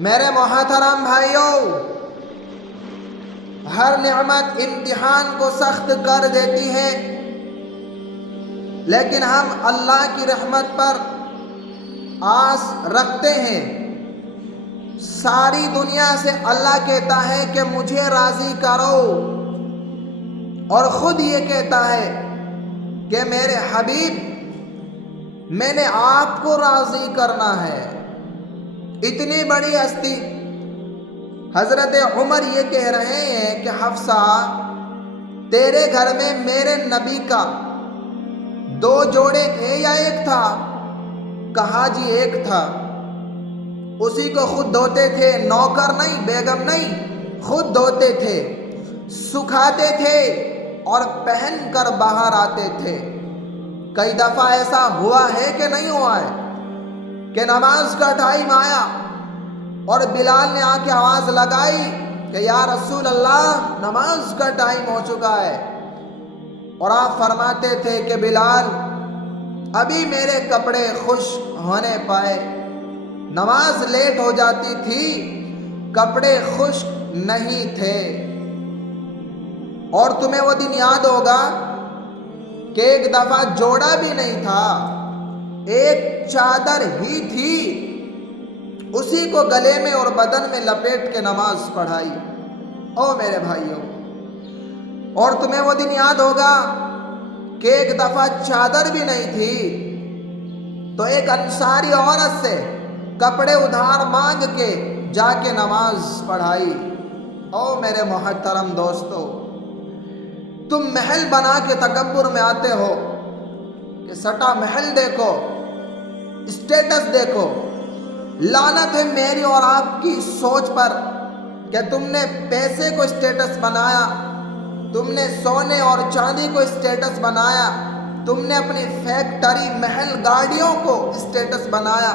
میرے محترم بھائیوں، ہر نعمت امتحان کو سخت کر دیتی ہے، لیکن ہم اللہ کی رحمت پر آس رکھتے ہیں۔ ساری دنیا سے اللہ کہتا ہے کہ مجھے راضی کرو، اور خود یہ کہتا ہے کہ میرے حبیب میں نے آپ کو راضی کرنا ہے۔ اتنی بڑی ہستی حضرت عمر یہ کہہ رہے ہیں کہ حفصہ، تیرے گھر میں میرے نبی کا 2 جوڑے تھے یا ایک تھا؟ کہا جی ایک تھا۔ اسی کو خود دھوتے تھے، نوکر نہیں، بیگم نہیں، خود دھوتے تھے، سکھاتے تھے اور پہن کر باہر آتے تھے۔ کئی دفعہ ایسا ہوا ہے کہ نہیں ہوا ہے کہ نماز کا ٹائم آیا اور بلال نے آ کے آواز لگائی کہ یا رسول اللہ، نماز کا ٹائم ہو چکا ہے، اور آپ فرماتے تھے کہ بلال ابھی میرے کپڑے خشک ہونے پائے۔ نماز لیٹ ہو جاتی تھی، کپڑے خشک نہیں تھے۔ اور تمہیں وہ دن یاد ہوگا کہ ایک دفعہ جوڑا بھی نہیں تھا، ایک چادر ہی تھی، اسی کو گلے میں اور بدن میں لپیٹ کے نماز پڑھائی۔ او میرے بھائیوں، اور تمہیں وہ دن یاد ہوگا کہ ایک دفعہ چادر بھی نہیں تھی تو ایک انصاری عورت سے کپڑے ادھار مانگ کے جا کے نماز پڑھائی۔ او میرے محترم دوستو، تم محل بنا کے تکبر میں آتے ہو کہ سٹا محل دیکھو، اسٹیٹس دیکھو۔ لعنت ہے میری اور آپ کی سوچ پر کہ تم نے پیسے کو اسٹیٹس بنایا، تم نے سونے اور چاندی کو اسٹیٹس بنایا، تم نے اپنی فیکٹری، محل، گاڑیوں کو اسٹیٹس بنایا۔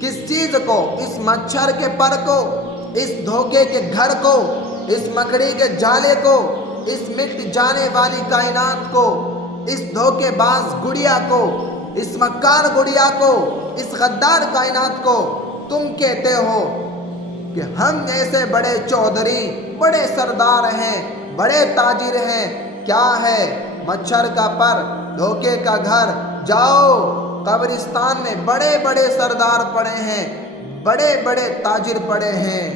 کس چیز کو؟ اس مچھر کے پر کو، اس دھوکے کے گھر کو، اس مکڑی کے جالے کو، اس مٹ جانے والی کائنات کو، اس دھوکے باز گڑیا کو، اس مکار گڑیا کو، اس غدار کائنات کو تم کہتے ہو کہ ہم ایسے بڑے چودھری، بڑے سردار ہیں، بڑے تاجر ہیں۔ کیا ہے؟ مچھر کا پر، دھوکے کا گھر۔ جاؤ قبرستان میں بڑے بڑے سردار پڑے ہیں، بڑے بڑے تاجر پڑے ہیں۔